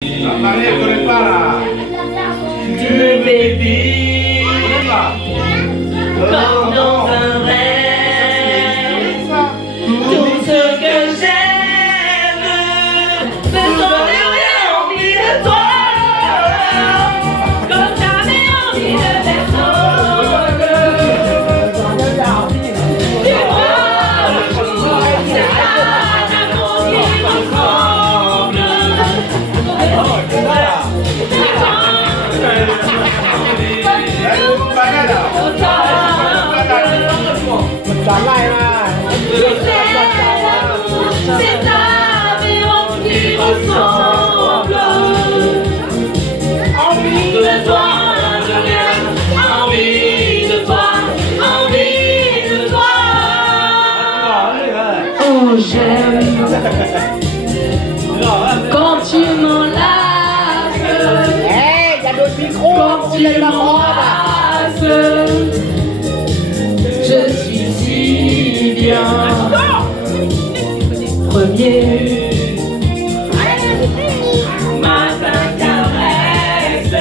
Maria, con le para. Tu me fais vivre comme dans un rêve. Tout ce que j'aime me donne envie de toi, comme j'avais envie de personne. Tu vois, le jour, c'est un amour qui m'ensemble. C'est aberrant qui ressemble. Envie de toi, je viens. Envie de toi, envie de toi. Oh, j'aime quand tu m'enlaces, quand tu m'embrasses. Je suis si bien. Premier matin caresse,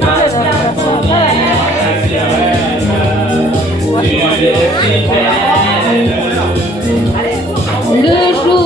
matin tendresse. Tu es si belle. Le jour